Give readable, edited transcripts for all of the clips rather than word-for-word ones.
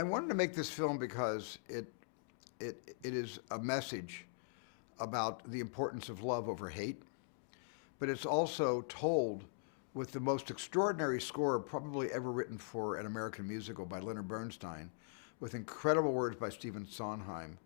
I wanted to make this film because it is a message about the importance of love over hate, but it's also told with the most extraordinary score probably ever written for an American musical by Leonard Bernstein, with incredible words by Stephen Sondheim,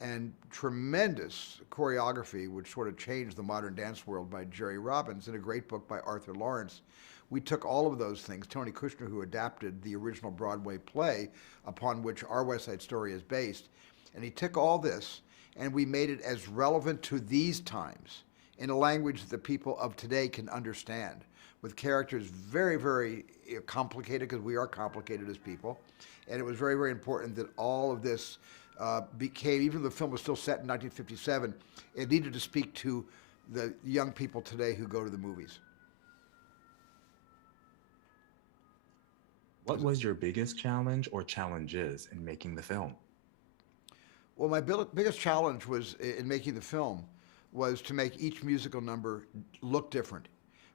and tremendous choreography, which sort of changed the modern dance world, by Jerry Robbins, and a great book by Arthur Lawrence. We took all of those things. Tony Kushner, who adapted the original Broadway play upon which our West Side Story is based, and he took all this and we made it as relevant to these times in a language that the people of today can understand, with characters very, very complicated, because we are complicated as people. And it was very, very important that all of this became, even though the film was still set in 1957, it needed to speak to the young people today who go to the movies. What was your biggest challenge or challenges in making the film? Well, my biggest challenge was in making the film was to make each musical number look different,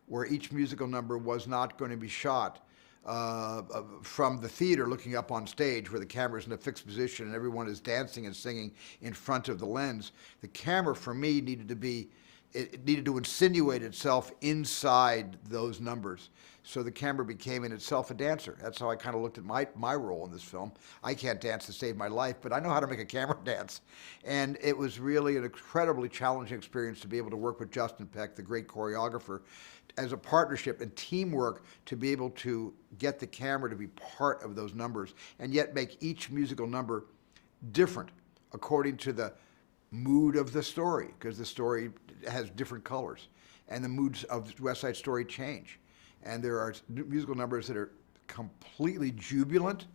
where each musical number was not going to be shot from the theater looking up on stage where the camera's in a fixed position and everyone is dancing and singing in front of the lens. The camera, for me, it needed to insinuate itself inside those numbers. So the camera became in itself a dancer. That's how I kind of looked at my role in this film. I can't dance to save my life, but I know how to make a camera dance. And it was really an incredibly challenging experience to be able to work with Justin Peck, the great choreographer, as a partnership and teamwork to be able to get the camera to be part of those numbers and yet make each musical number different according to the mood of the story, because the story has different colors and the moods of West Side Story change. And there are musical numbers that are completely jubilant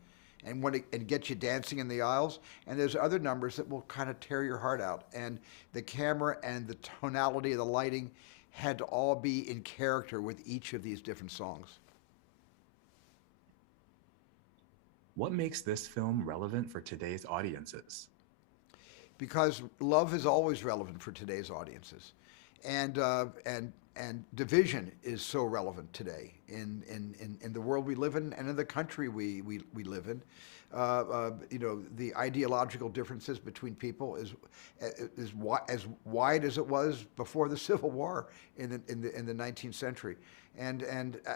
and get you dancing in the aisles, and there's other numbers that will kind of tear your heart out. And the camera and the tonality of the lighting had to all be in character with each of these different songs. What makes this film relevant for today's audiences? Because love is always relevant for today's audiences, and division is so relevant today in the world we live in and in the country we live in. The ideological differences between people is as wide as it was before the Civil War in the 19th century, and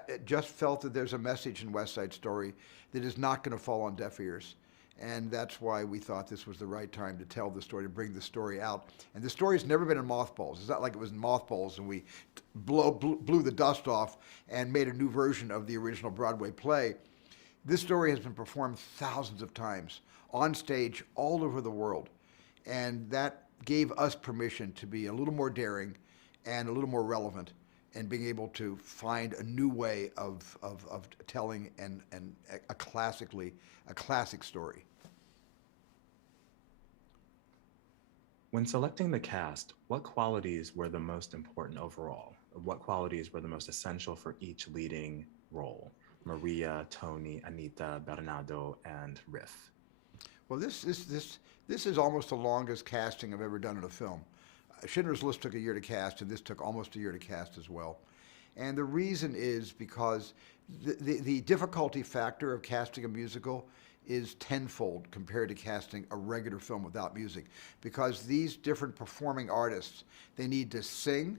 it just felt that there's a message in West Side Story that is not going to fall on deaf ears. And that's why we thought this was the right time to tell the story, to bring the story out. And the story's never been in mothballs. It's not like it was in mothballs and we blew the dust off and made a new version of the original Broadway play. This story has been performed thousands of times on stage all over the world. And that gave us permission to be a little more daring and a little more relevant, and being able to find a new way of telling a classic story. When selecting the cast, what qualities were the most important overall? What qualities were the most essential for each leading role? Maria, Tony, Anita, Bernardo, and Riff. Well, this is almost the longest casting I've ever done in a film. Schindler's List took a year to cast, and this took almost a year to cast as well. And the reason is because the difficulty factor of casting a musical is tenfold compared to casting a regular film without music, because these different performing artists, they need to sing,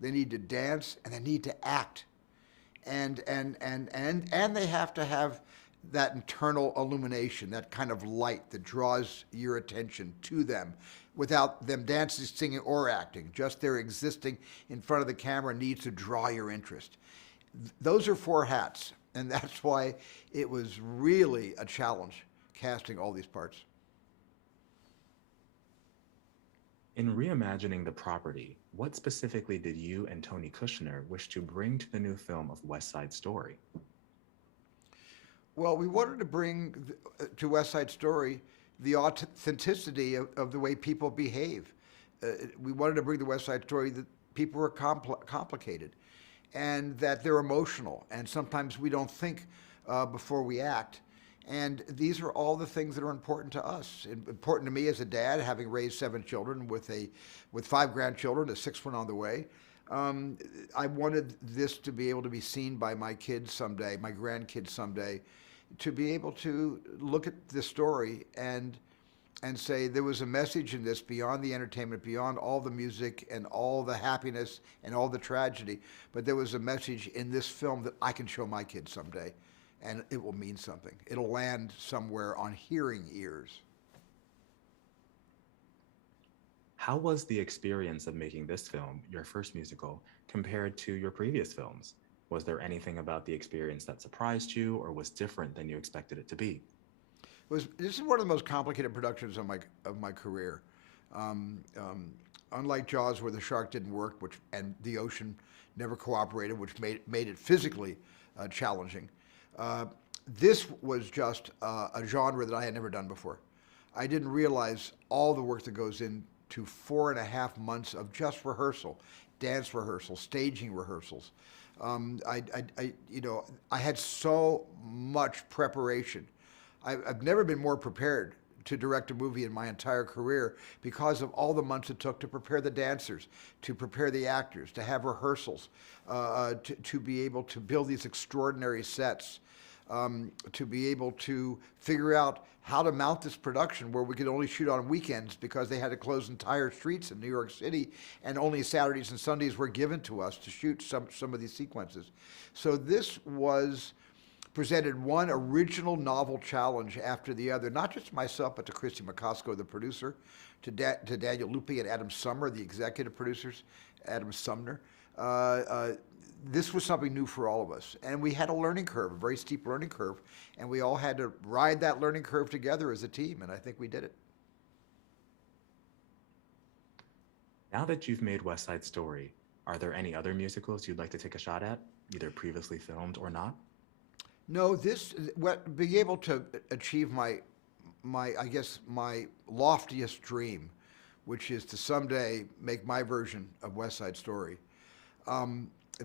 they need to dance, and they need to act, and they have to have that internal illumination, that kind of light that draws your attention to them without them dancing, singing, or acting. Just their existing in front of the camera needs to draw your interest. Those are 4 hats, and that's why it was really a challenge casting all these parts. In reimagining the property, what specifically did you and Tony Kushner wish to bring to the new film of West Side Story? Well, we wanted to bring to West Side Story the authenticity of the way people behave. We wanted to bring the West Side Story that people are complicated, and that they're emotional, and sometimes we don't think before we act. And these are all the things that are important to us. Important to me as a dad, having raised 7 children with 5 grandchildren, a 6th one on the way. I wanted this to be able to be seen by my kids someday, my grandkids someday, to be able to look at the story and say there was a message in this beyond the entertainment, beyond all the music and all the happiness and all the tragedy, but there was a message in this film that I can show my kids someday, and it will mean something. It'll land somewhere on hearing ears. How was the experience of making this film, your first musical, compared to your previous films? Was there anything about the experience that surprised you or was different than you expected it to be? This is one of the most complicated productions of my career. Unlike Jaws, where the shark didn't work, and the ocean never cooperated, which made it physically challenging. This was just a genre that I had never done before. I didn't realize all the work that goes into 4.5 months of just rehearsal, dance rehearsal, staging rehearsals. I had so much preparation. I've never been more prepared to direct a movie in my entire career because of all the months it took to prepare the dancers, to prepare the actors, to have rehearsals, to be able to build these extraordinary sets, to be able to figure out how to mount this production where we could only shoot on weekends because they had to close entire streets in New York City, and only Saturdays and Sundays were given to us to shoot some of these sequences. So this presented one original novel challenge after the other, not just to myself, but to Christy McCosco, the producer, to Daniel Lupi and Adam Sumner, the executive producers, Adam Sumner. This was something new for all of us. And we had a learning curve, a very steep learning curve, and we all had to ride that learning curve together as a team, and I think we did it. Now that you've made West Side Story, are there any other musicals you'd like to take a shot at, either previously filmed or not? No, being able to achieve my loftiest dream, which is to someday make my version of West Side Story,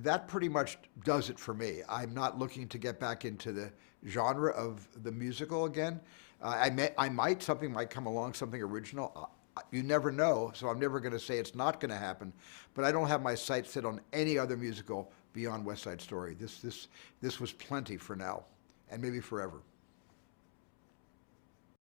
that pretty much does it for me. I'm not looking to get back into the genre of the musical again. Something might come along, something original. You never know, so I'm never going to say it's not going to happen. But I don't have my sights set on any other musical beyond West Side Story. This was plenty for now, and maybe forever.